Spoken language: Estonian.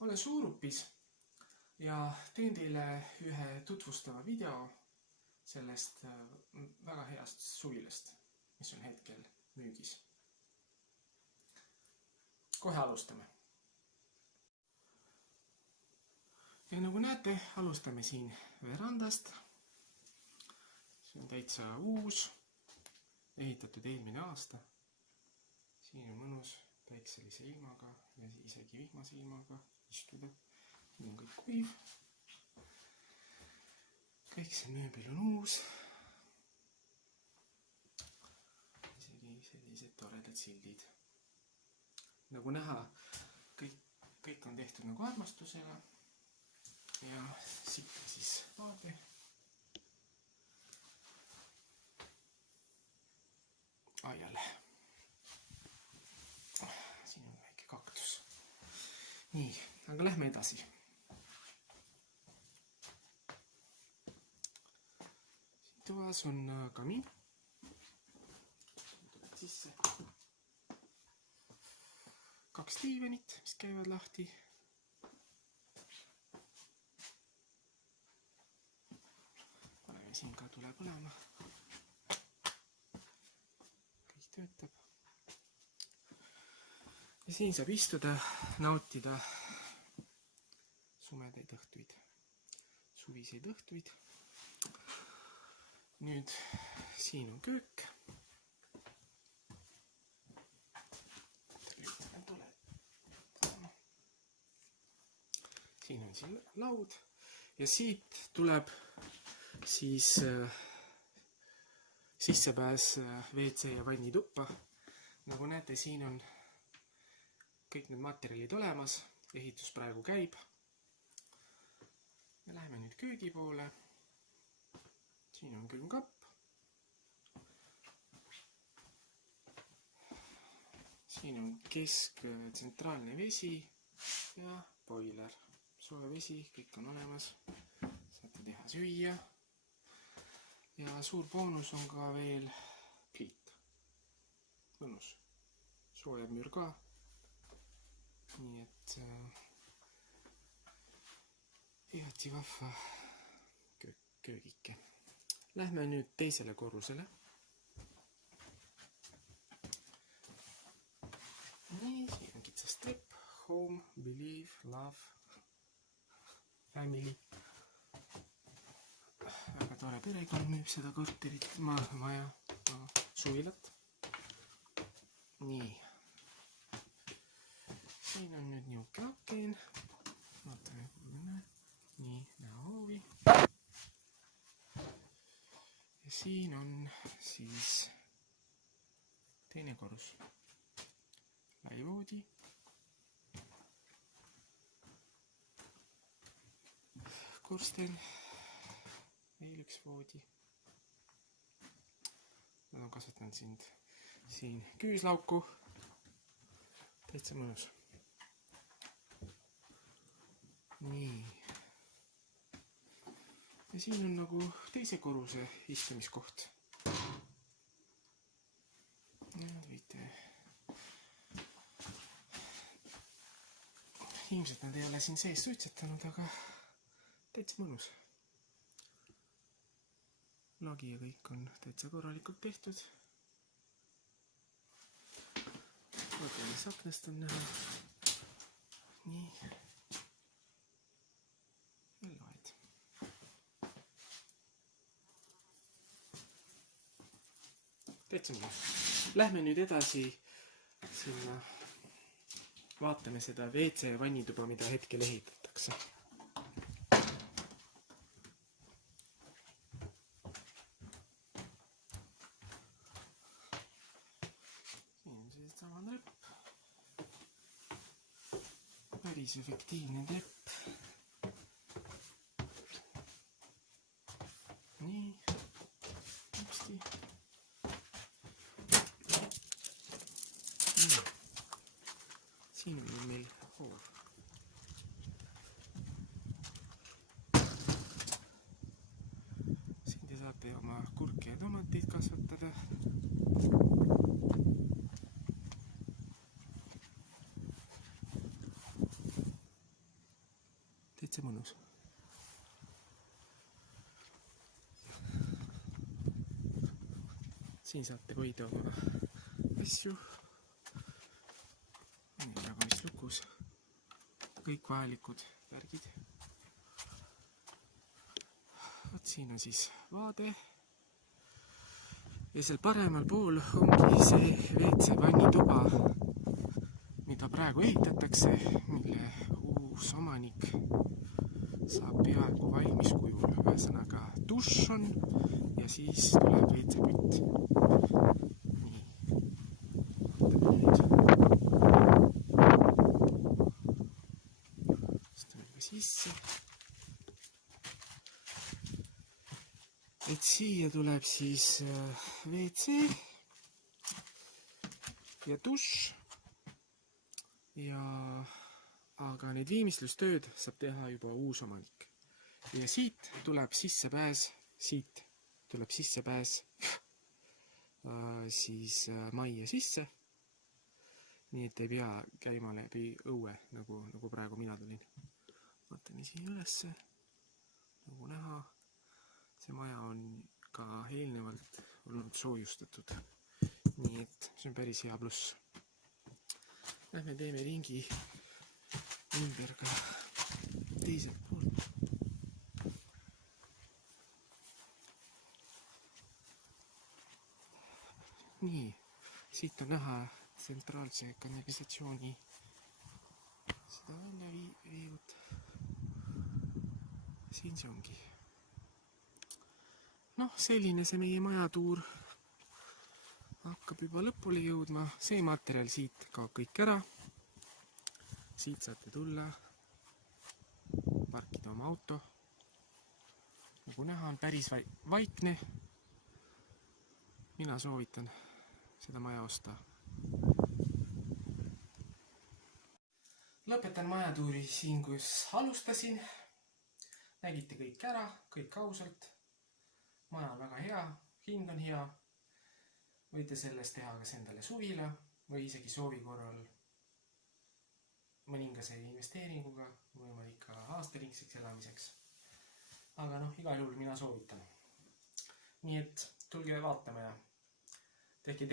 Olen Suurupis ja teen teile ühe tutvustava video sellest väga heast suvilast, mis on hetkel müügis. Kohe alustame. Ja nagu näete, alustame siin verandast. See on täitsa uus, ehitatud eelmine aasta. Siin on mõnus päikselise ilmaga ja isegi vihmase ilmaga istuda. Siin on kõik kuiv. Kõik see mööbel on uus. Isegi sellised toredad sildid. Nagu näha, kõik on tehtud nagu armastusega. Ja siit siis vaade. Jälle. Siin on väike kaktus. Nii, aga lähme edasi. Siin toas on kamin. Tuled sisse. 2 diivanit, mis käivad lahti. Paneme siin ka tuleb olema. Kõik töötab. Ja siin saab istuda, nautida sumedaid õhtuid, suviseid õhtuid. Nüüd siin on köök. Siin on siin laud ja siit tuleb siis sissepääs WC ja vannituppa. Nagu näete, siin on kõik need materjalid olemas, ehitus praegu käib. Ja läheme nüüd köögi poole. Siin on külmkapp. Siin on tsentraalne vesi ja boiler. Soe vesi, kõik on olemas. Saate teha süüa. Ja suur boonus on ka veel pliit. Mõnus. Soojab müür ka. Nii et igati vahva köögike. Lähme nüüd teisele korrusele. Nii, siin on kitsas trepp. Home, believe, love, family. Väga tore perekond müüb seda korterit, maja, suvilat. Nii. Siin on nüüd niuke aken. Vaatame, kui me näe. Nii, näha hoovi. Ja siin on siis teine korrus. Laivoodi. Korsten. Veel üks voodi. Nad on kasvatanud siin küüslauku. Täitsa mõnus. Nii. Ja siin on nagu teise korruse istumiskoht. Võite. Ilmselt nad ei ole siin sees suitsetanud, aga täitsa mõnus. Lagi ja kõik on täitsa korralikult tehtud. Võtame aknast on näha. Nii. Elvaid. Täitsa mõnus. Lähme nüüd edasi sinna. Vaatame seda WC ja vannituba, mida hetkel ehitatakse. Siin on see sama trepp. Päris efektiivne trepp. Nii. Üpsti. Siin on meil hoov. Siin te saate oma kurke ja tomateid kasvatada. täitsa mõnus. Siin saate hoida oma asju. Jagamislukus. Kõik vajalikud värgid. Võt siin on siis vaade. Ja seal paremal pool ongi see WC vannituba, mida praegu ehitatakse, mille uus omanik saab peaaegu valmis kujul. Ühesõnaga dušš on ja siis tuleb WC-pütt. Nii. Stame ka sisse. Et siia tuleb siis WC ja dušš. Aga need viimistlustööd saab teha juba uus omanik. Ja siit tuleb sissepääs siis majja sisse. Nii et ei pea käima läbi õue, nagu praegu mina tulin. Vaatame siin ülesse, nagu näha. See maja on ka eelnevalt olnud soojustatud. Nii et see on päris hea pluss. Lähme teeme ringi ümber ka teiselt poolt. Nii, siit on näha tsentraalse kanalisatsiooni seda välja viivad. Siin see ongi. Noh, selline see meie majatuur hakkab juba lõpule jõudma. See materjal siit kaob kõik ära. Siit saate tulla, parkida oma auto. Nagu näha on päris vaikne. Mina soovitan seda maja osta. Lõpetan majatuuri siin, kus alustasin. Nägite kõik ära, kõik ausalt. Maja on väga hea, hind on hea. Võite sellest teha kas endale suvila või isegi soovi korral mõningase investeeringuga, võimalik ka aastaringseks elamiseks. Aga igal juhul mina soovitan. Nii et tulge vaatama ja tehke